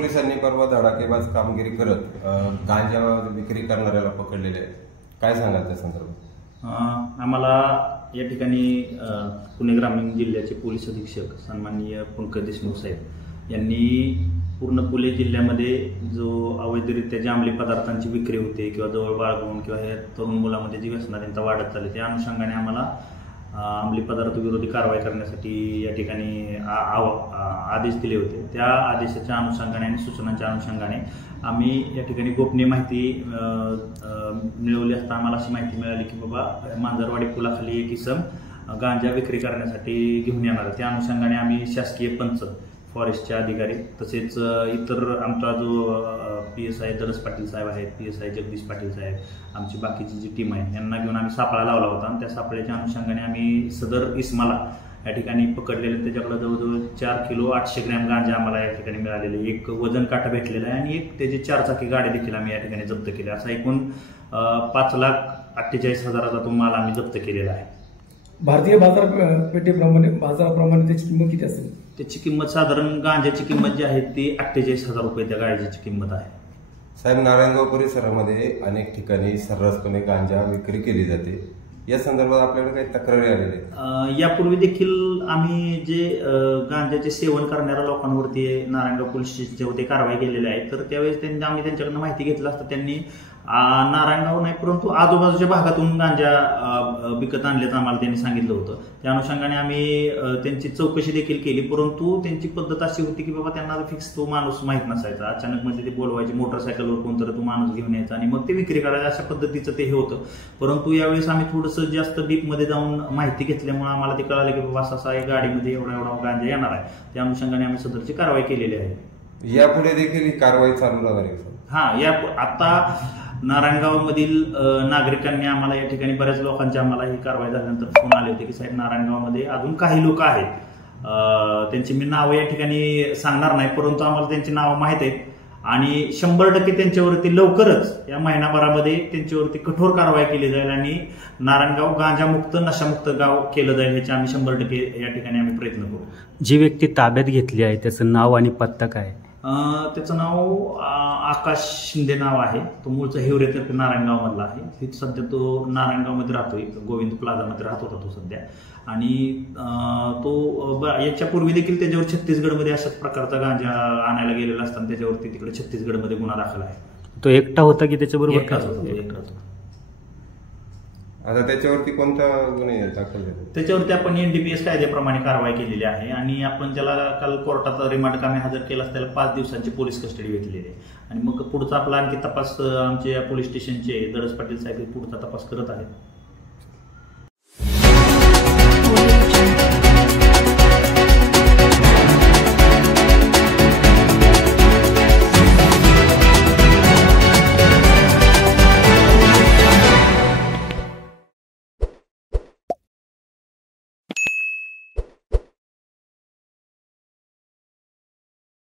पोलिसांनी परवा धडाकेबाज कामगिरी करत गांजा विक्री करणाऱ्याला पकडलेले आहे, काय सांगाल त्या संदर्भात? आम्हाला या ठिकाणी पुणे ग्रामीण जिल्ह्याचे पोलीस अधीक्षक सन्माननीय पंकज देशमुख साहेब यांनी पूर्ण पुणे जिल्ह्यामध्ये जो अवैधरित्या ज्या अंमली पदार्थांची विक्री होते किंवा जवळ बाळगून किंवा हे तरुण मुलामध्ये जी व्यसनाधीनता वाढत चालली त्या अनुषंगाने आम्हाला अंमली पदार्थ विरोधी कारवाई करण्यासाठी या ठिकाणी आदेश दिले होते। त्या आदेशाच्या अनुषंगाने आणि सूचनांच्या अनुषंगाने आम्ही या ठिकाणी गोपनीय माहिती मिळवली असता आम्हाला अशी माहिती मिळाली की बाबा मांजरवाडी पुलाखाली एक इसम गांजा विक्री करण्यासाठी घेऊन येणार आहे। त्या अनुषंगाने आम्ही शासकीय पंच, फॉरेस्टचे अधिकारी तसेच इतर आमचा जो PSI दरस पाटील साहेब आहेत, PSI जगदीश पाटील साहेब, आमची बाकीची जी टीम आहे यांना घेऊन आम्ही सापळा लावला होता आणि त्या सापळ्याच्या अनुषंगाने आम्ही सदर इस्माला या ठिकाणी पकडलेले त्याच्याकडे जवळजवळ 4 किलो 800 ग्रॅम गांजा आम्हाला या ठिकाणी मिळालेले, एक वजन काटा भेटलेला आहे आणि एक त्याची 4 चाकी गाडी देखील आम्ही या ठिकाणी जप्त केली। असा एकूण 5,48,000चा तो माल आम्ही जप्त केलेला आहे। भारतीय बाजाराप्रमाणे त्याची किंमत किती असेल? त्याची किंमत साधारण गांजाची किंमत जी आहे ती 48,000 रुपये त्या गांजाची किंमत आहे। साहेब, नारायणगाव परिसरामध्ये अनेक ठिकाणी सर्रासपणे गांजा विक्री केली जाते, या संदर्भात आपल्याकडे काही तक्रारी आलेल्या? यापूर्वी देखील आम्ही जे गांजाचे सेवन करणाऱ्या लोकांवरती नारायणगाव पोलीस स्टेशनच्या कारवाई केलेली आहे, तर त्यावेळेस त्यांनी आम्ही त्यांच्याकडनं माहिती घेतलं असतं त्यांनी नारायणगाव नाही परंतु आजूबाजूच्या भागातून गांजा विकत आणल्याचं आम्हाला त्यांनी सांगितलं होतं। त्या अनुषंगाने आम्ही त्यांची चौकशी देखील केली, परंतु त्यांची पद्धत अशी होती की बाबा त्यांना फिक्स तो माणूस माहीत नसायचा, अचानक म्हणजे ते बोलवायचे मोटरसायकलवर कोणतरी तो माणूस घेऊन यायचा आणि मग ते विक्री करायचं, अशा पद्धतीचं ते होतं। परंतु यावेळेस आम्ही थोडंसं जास्त डीपमध्ये जाऊन माहिती घेतल्यामुळे आम्हाला ते कळालं की बाबा असा एक गाडीमध्ये एवढा गांजा येणार आहे। त्या अनुषंगाने आम्ही सदरची कारवाई केलेली आहे। यापुढे देखील ही कारवाई चालू राहणार आहे? आता नारायणगावमधील नागरिकांनी आम्हाला या ठिकाणी बऱ्याच लोकांची आम्हाला ही कारवाई झाल्यानंतर फोन आले होते की साहेब नारायणगावमध्ये अजून काही लोक आहेत, त्यांची मी नावं या ठिकाणी सांगणार नाही परंतु आम्हाला त्यांची नावं माहीत आहेत आणि 100% त्यांच्यावरती लवकरच या महिनाभरामध्ये त्यांच्यावरती कठोर कारवाई केली जाईल आणि नारायणगाव गांजामुक्त नशामुक्त गाव केलं जाईल ह्याचे आम्ही 100% या ठिकाणी आम्ही प्रयत्न करू। जी व्यक्ती ताब्यात घेतली आहे त्याचं नाव आणि पत्ता काय? त्याचं नाव आकाश शिंदे नाव आहे, तो मूळचा हिवरे तर नारायणगाव मधला आहे, सध्या तो नारायणगावमध्ये राहतोय, गोविंद प्लाझामध्ये राहत होता तो सध्या। आणि तो याच्यापूर्वी देखील त्याच्यावर छत्तीसगडमध्ये अशाच प्रकारचा गांजा आणायला गेलेला असताना त्याच्यावरती तिकडे छत्तीसगडमध्ये गुन्हा दाखल आहे। तो एकटा होता की त्याच्याबरोबर? एकटाच होता। आता त्याच्यावरती कोणता गुन्हे दाखल झाले? त्याच्यावरती आपण NDPS कायद्याप्रमाणे कारवाई केलेली आहे आणि आपण ज्याला काल कोर्टात रिमांड कामी हजर केला त्याला 5 दिवसांची पोलीस कस्टडी घेतलेली आहे आणि मग पुढचा आपला आणखी तपास आमचे पोलीस स्टेशनचे दरस पाटील साहेब पुढचा तपास करत आहेत।